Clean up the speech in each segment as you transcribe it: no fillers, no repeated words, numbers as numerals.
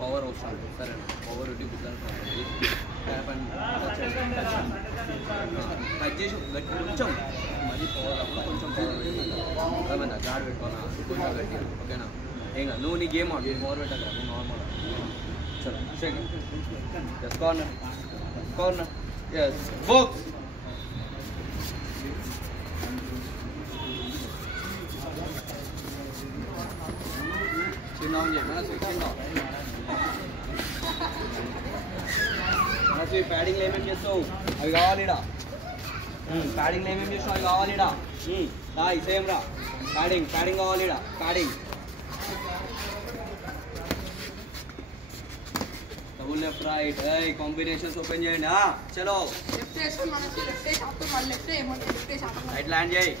power అవసరం సరే power ఉంటే ట్యాప్ అండ్ టచ్ చేసి కొంచెం మళ్ళీ పవర్ అప్పుడు కొంచెం పవర్ పెట్టి ఏమైనా గాడ్ పెట్టుకోనా కొంచెం గట్టి ఓకేనా ఏం కాదు నువ్వు నీ గేమ్ ఆడు పవర్ పెట్టాలి నువ్వు నార్మల్ చలో shake S corner corner S box చిన్న ప్యాడింగ్లో ఏమేమి చేస్తావు అవి కావాలి ఇడా ప్యాడింగ్లో ఏమేమి చేస్తావు అవి కావాలి ఇడా సేమ్ రా ప్యాడింగ్ కావాలి ఇడా padding double left right combinations open చేయండి చలో రైట్ ల్యాండ్ చేయి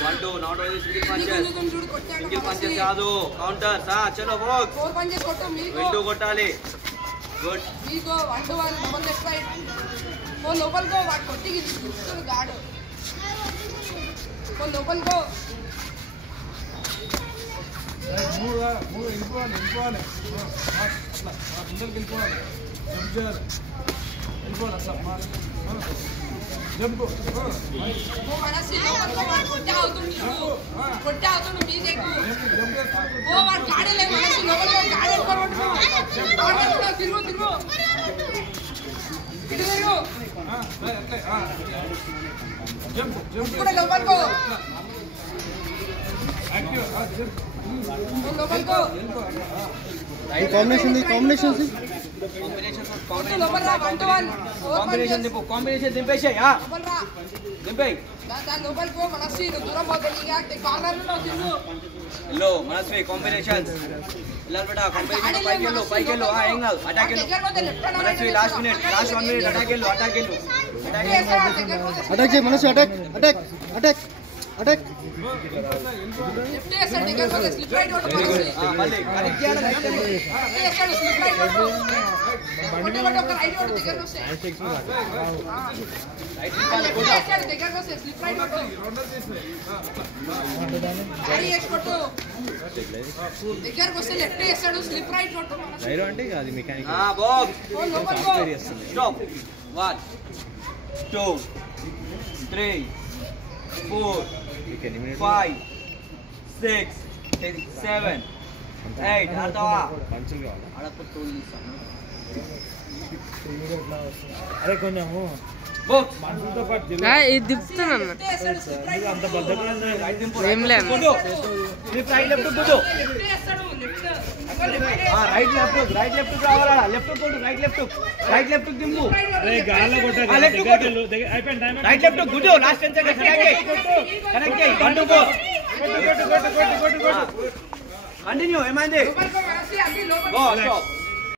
one two not only single punches కాదు కౌంటర్స్ చలో బాక్స్ 4 punches కొట్టు మీకు విండో కొట్టాలి గుడ్ మీకు 1 to 1 డబుల్ లెఫ్ట్ రైట్ ఓ లోపల్ గో వాట్ కొట్టి గిస్తుంది గాడ్ ఓ లోపల్ గో మూడు వెళ్ళిపోవాలి అట్లా ముందరికి వెళ్ళిపోవాలి జంప్ చేయాలి వెళ్ళిపోవాలి అట్లా జంప్ ఓ మనసి లోపల్ గో వాట్ కొట్టి అవుతుంది మీదకు ఓ వాట్ గాడలే మనసి లోపల్ గో గాడ కొట్టు తిరుగు తిరుగు జంప్ కూడా లోపల్ గో యాక్టివ్ లోపల్ గో కాంబినేషన్ లోపల్ రా 1 to 1 కాంబినేషన్ దింపేసాయి లోపల్ రా దింపేయి దాని లోపల్ గో మనసి దూరం పోతుంది ఇక కార్నర్ లో తిరుగు హలో మనస్వి కాంబినేషన్స్ ఇలా బేటా కాంబినేషన్ పైకి వెళ్ళు ఏం కాదు అటాక్ వెళ్ళు మనస్వి లాస్ట్ 1 minute అటాక్ వెళ్ళు అటాక్ చేయి మనస్వి అటాక్ లెఫ్ట్ సైడ్ దగ్గర పోతే స్లిప్ రైట్ కొట్టు మళ్ళీ కరెక్ట్ చేయాలి right left side slip right కొట్టు కొట్టు రైట్ కొట్టు దగ్గర వస్తే రైట్ సైడ్ దగ్గర వస్తే స్లిప్ రైట్ కొట్టు క్యారీ చేసి కొట్టు దగ్గరకు వస్తే లెఫ్ట్ చేస్తాడు స్లిప్ రైట్ కొట్టు రైట్ అంటే అది మెకానిక్ బాక్స్ ఓ లోపల్ గో స్టాప్ 1 2 3 4 5 6 7 8 ఆడతావా పంచులు కావాలి ఆడకు టోల్ తీస్తాను అరే కొంచెము బాక్స్ మనుషులతో పాటు ఇది దిప్పుతున్నాను అంత బద్దగా ఏం లేదు రైట్ లెఫ్ట్ కొట్టు లెఫ్ట్ చేస్తాడు రైట్ లెఫ్ట్ రావాలా లెఫ్ట్ కొట్టు రైట్ లెఫ్ట్ దింపు అరే గాల్లో కొట్టాలి లెఫ్ట్ కొట్టు అయిపోయింది టైం రైట్ లెఫ్ట్ గుడ్డు లాస్ట్ 10 సెకండ్స్ కనెక్ట్ చేయి 1 2 4 కంటిన్యూ ఏమైంది లోపల్ గో మనసి అన్ని లోపల్ గో స్టాప్